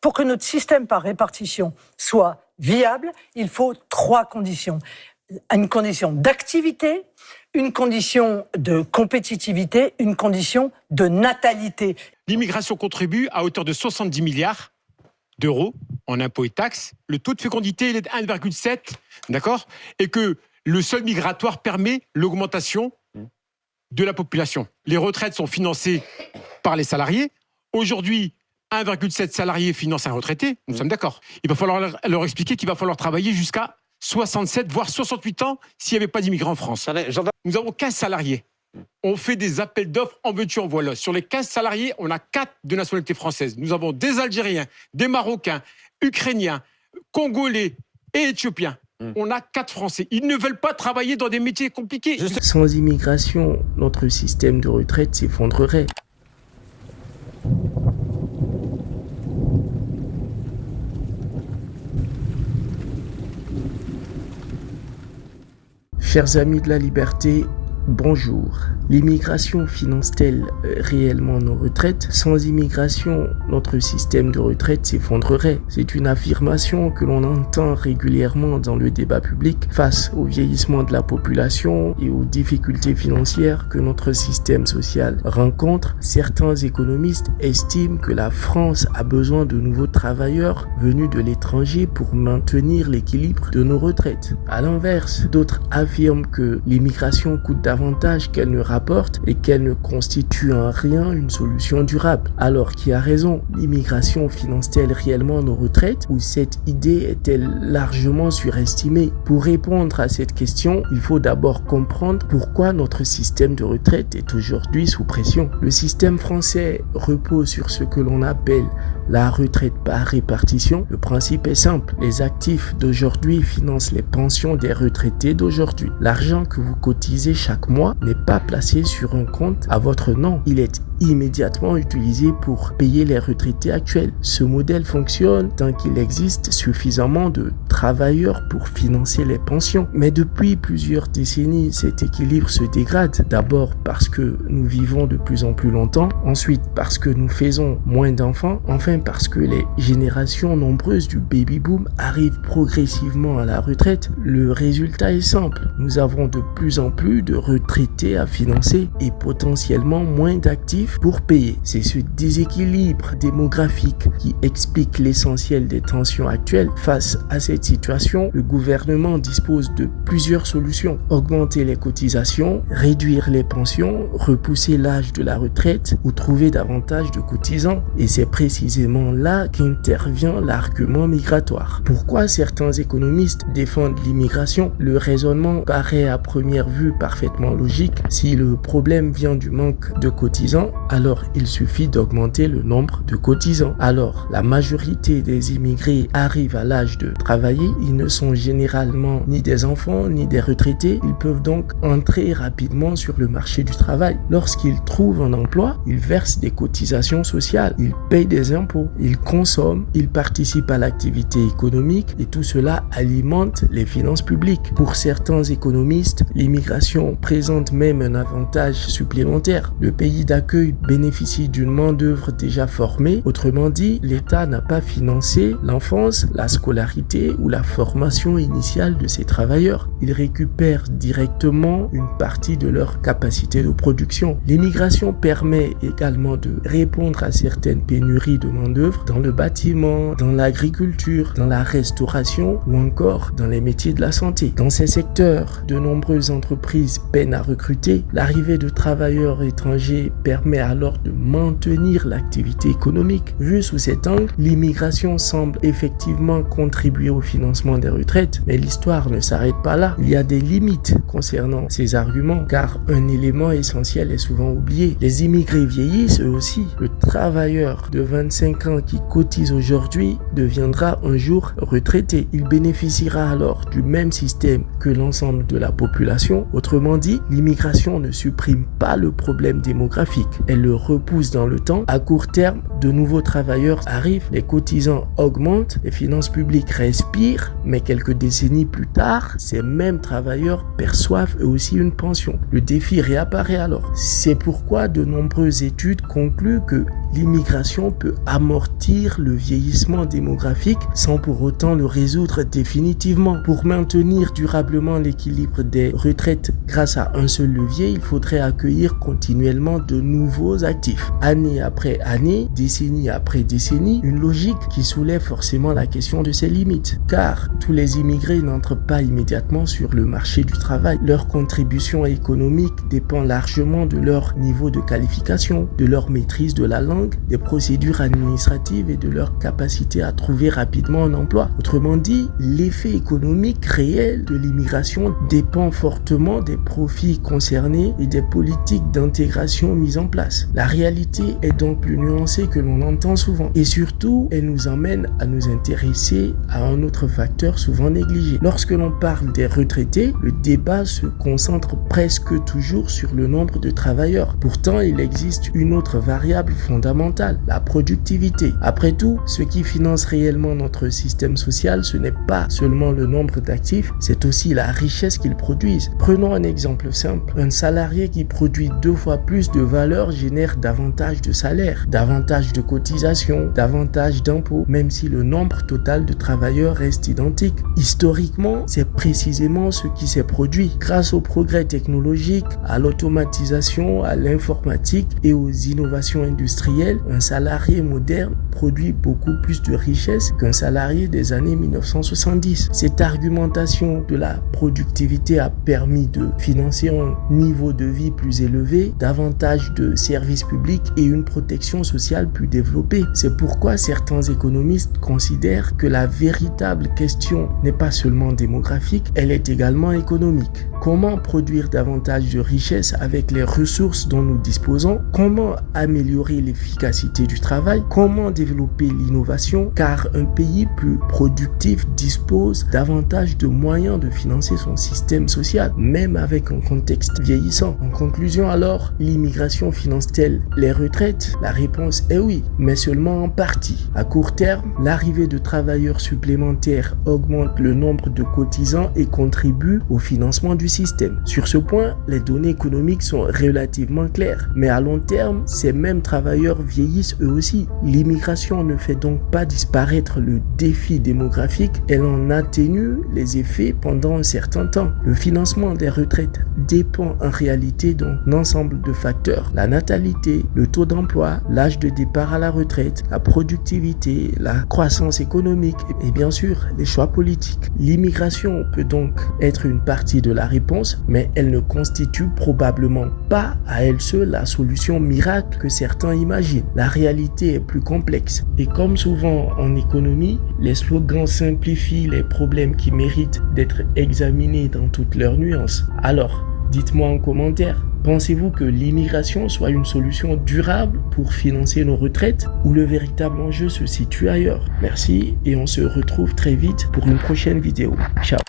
Pour que notre système par répartition soit viable, il faut 3 conditions. Une condition d'activité, une condition de compétitivité, une condition de natalité. L'immigration contribue à hauteur de 70 milliards d'euros en impôts et taxes. Le taux de fécondité il est de 1,7, d'accord ? Et que le seuil migratoire permet l'augmentation de la population. Les retraites sont financées par les salariés. Aujourd'hui, 1,7 salariés finance un retraité. Nous sommes d'accord. Il va falloir leur expliquer qu'il va falloir travailler jusqu'à 67, voire 68 ans s'il n'y avait pas d'immigrants en France. Nous avons 15 salariés. On fait des appels d'offres en veux-tu, en voilà. Sur les 15 salariés, on a 4 de nationalité française. Nous avons des Algériens, des Marocains, Ukrainiens, Congolais et Éthiopiens. On a 4 Français. Ils ne veulent pas travailler dans des métiers compliqués. Sans immigration, notre système de retraite s'effondrerait. Chers amis de la liberté, bonjour. L'immigration finance-t-elle réellement nos retraites ? Sans immigration, notre système de retraite s'effondrerait. C'est une affirmation que l'on entend régulièrement dans le débat public face au vieillissement de la population et aux difficultés financières que notre système social rencontre. Certains économistes estiment que la France a besoin de nouveaux travailleurs venus de l'étranger pour maintenir l'équilibre de nos retraites. À l'inverse, d'autres affirment que l'immigration coûte davantage qu'elle ne rapporte et qu'elle ne constitue en rien une solution durable. Alors, qui a raison ? L'immigration finance-t-elle réellement nos retraites ou cette idée est-elle largement surestimée ? Pour répondre à cette question, il faut d'abord comprendre pourquoi notre système de retraite est aujourd'hui sous pression. Le système français repose sur ce que l'on appelle la retraite par répartition. Le principe est simple. Les actifs d'aujourd'hui financent les pensions des retraités d'aujourd'hui. L'argent que vous cotisez chaque mois n'est pas placé sur un compte à votre nom. Il est immédiatement utilisé pour payer les retraités actuels. Ce modèle fonctionne tant qu'il existe suffisamment de travailleurs pour financer les pensions. Mais depuis plusieurs décennies, cet équilibre se dégrade. D'abord parce que nous vivons de plus en plus longtemps. Ensuite parce que nous faisons moins d'enfants. Enfin parce que les générations nombreuses du baby-boom arrivent progressivement à la retraite. Le résultat est simple. Nous avons de plus en plus de retraités à financer et potentiellement moins d'actifs pour payer. C'est ce déséquilibre démographique qui explique l'essentiel des tensions actuelles. Face à cette situation, le gouvernement dispose de plusieurs solutions. Augmenter les cotisations, réduire les pensions, repousser l'âge de la retraite ou trouver davantage de cotisants. Et c'est précisément là qu'intervient l'argument migratoire. Pourquoi certains économistes défendent l'immigration ? Le raisonnement paraît à première vue parfaitement logique. Si le problème vient du manque de cotisants, alors il suffit d'augmenter le nombre de cotisants. Alors, la majorité des immigrés arrivent à l'âge de travailler. Ils ne sont généralement ni des enfants ni des retraités. Ils peuvent donc entrer rapidement sur le marché du travail. Lorsqu'ils trouvent un emploi, ils versent des cotisations sociales, ils payent des impôts, ils consomment, ils participent à l'activité économique et tout cela alimente les finances publiques. Pour certains économistes, l'immigration présente même un avantage supplémentaire. Le pays d'accueil bénéficie d'une main-d'œuvre déjà formée. Autrement dit, l'État n'a pas financé l'enfance, la scolarité ou la formation initiale de ses travailleurs. Ils récupèrent directement une partie de leur capacité de production. L'immigration permet également de répondre à certaines pénuries de main-d'œuvre dans le bâtiment, dans l'agriculture, dans la restauration ou encore dans les métiers de la santé. Dans ces secteurs, de nombreuses entreprises peinent à recruter. L'arrivée de travailleurs étrangers permet alors de maintenir l'activité économique. Vu sous cet angle, l'immigration semble effectivement contribuer au financement des retraites, mais l'histoire ne s'arrête pas là. Il y a des limites concernant ces arguments, car un élément essentiel est souvent oublié. Les immigrés vieillissent eux aussi. Le travailleur de 25 ans qui cotise aujourd'hui deviendra un jour retraité. Il bénéficiera alors du même système que l'ensemble de la population. Autrement dit, l'immigration ne supprime pas le problème démographique. Elle le repousse dans le temps. À court terme, de nouveaux travailleurs arrivent, les cotisants augmentent, les finances publiques respirent, mais quelques décennies plus tard, ces mêmes travailleurs perçoivent eux aussi une pension. Le défi réapparaît alors. C'est pourquoi de nombreuses études concluent que l'immigration peut amortir le vieillissement démographique sans pour autant le résoudre définitivement. Pour maintenir durablement l'équilibre des retraites grâce à un seul levier, il faudrait accueillir continuellement de nouveaux actifs. Année après année, décennie après décennie, une logique qui soulève forcément la question de ses limites. Car tous les immigrés n'entrent pas immédiatement sur le marché du travail. Leur contribution économique dépend largement de leur niveau de qualification, de leur maîtrise de la langue, des procédures administratives et de leur capacité à trouver rapidement un emploi. Autrement dit, l'effet économique réel de l'immigration dépend fortement des profits concernés et des politiques d'intégration mises en place. La réalité est donc plus nuancée que l'on entend souvent et surtout, elle nous emmène à nous intéresser à un autre facteur souvent négligé. Lorsque l'on parle des retraités, le débat se concentre presque toujours sur le nombre de travailleurs. Pourtant, il existe une autre variable fondamentale, la productivité. Après tout, ce qui finance réellement notre système social, ce n'est pas seulement le nombre d'actifs, c'est aussi la richesse qu'ils produisent. Prenons un exemple simple. Un salarié qui produit 2 fois plus de valeur génère davantage de salaire, davantage de cotisations, davantage d'impôts, même si le nombre total de travailleurs reste identique. Historiquement, c'est précisément ce qui s'est produit. Grâce au progrès technologique, à l'automatisation, à l'informatique et aux innovations industrielles, un salarié moderne produit beaucoup plus de richesse qu'un salarié des années 1970. Cette argumentation de la productivité a permis de financer un niveau de vie plus élevé, davantage de services publics et une protection sociale plus développée. C'est pourquoi certains économistes considèrent que la véritable question n'est pas seulement démographique, elle est également économique. Comment produire davantage de richesses avec les ressources dont nous disposons? Comment améliorer l'efficacité du travail? Comment développer l'innovation? Car un pays plus productif dispose davantage de moyens de financer son système social, même avec un contexte vieillissant. En conclusion alors, l'immigration finance-t-elle les retraites? La réponse est oui, mais seulement en partie. À court terme, l'arrivée de travailleurs supplémentaires augmente le nombre de cotisants et contribue au financement du système. Sur ce point, les données économiques sont relativement claires. Mais à long terme, ces mêmes travailleurs vieillissent eux aussi. L'immigration ne fait donc pas disparaître le défi démographique, elle en atténue les effets pendant un certain temps. Le financement des retraites dépend en réalité d'un ensemble de facteurs. La natalité, le taux d'emploi, l'âge de départ à la retraite, la productivité, la croissance économique et bien sûr les choix politiques. L'immigration peut donc être une partie de la réponse, mais elle ne constitue probablement pas à elle seule la solution miracle que certains imaginent. La réalité est plus complexe. Et comme souvent en économie, les slogans simplifient les problèmes qui méritent d'être examinés dans toutes leurs nuances. Alors, dites-moi en commentaire, pensez-vous que l'immigration soit une solution durable pour financer nos retraites ou le véritable enjeu se situe ailleurs? Merci et on se retrouve très vite pour une prochaine vidéo. Ciao.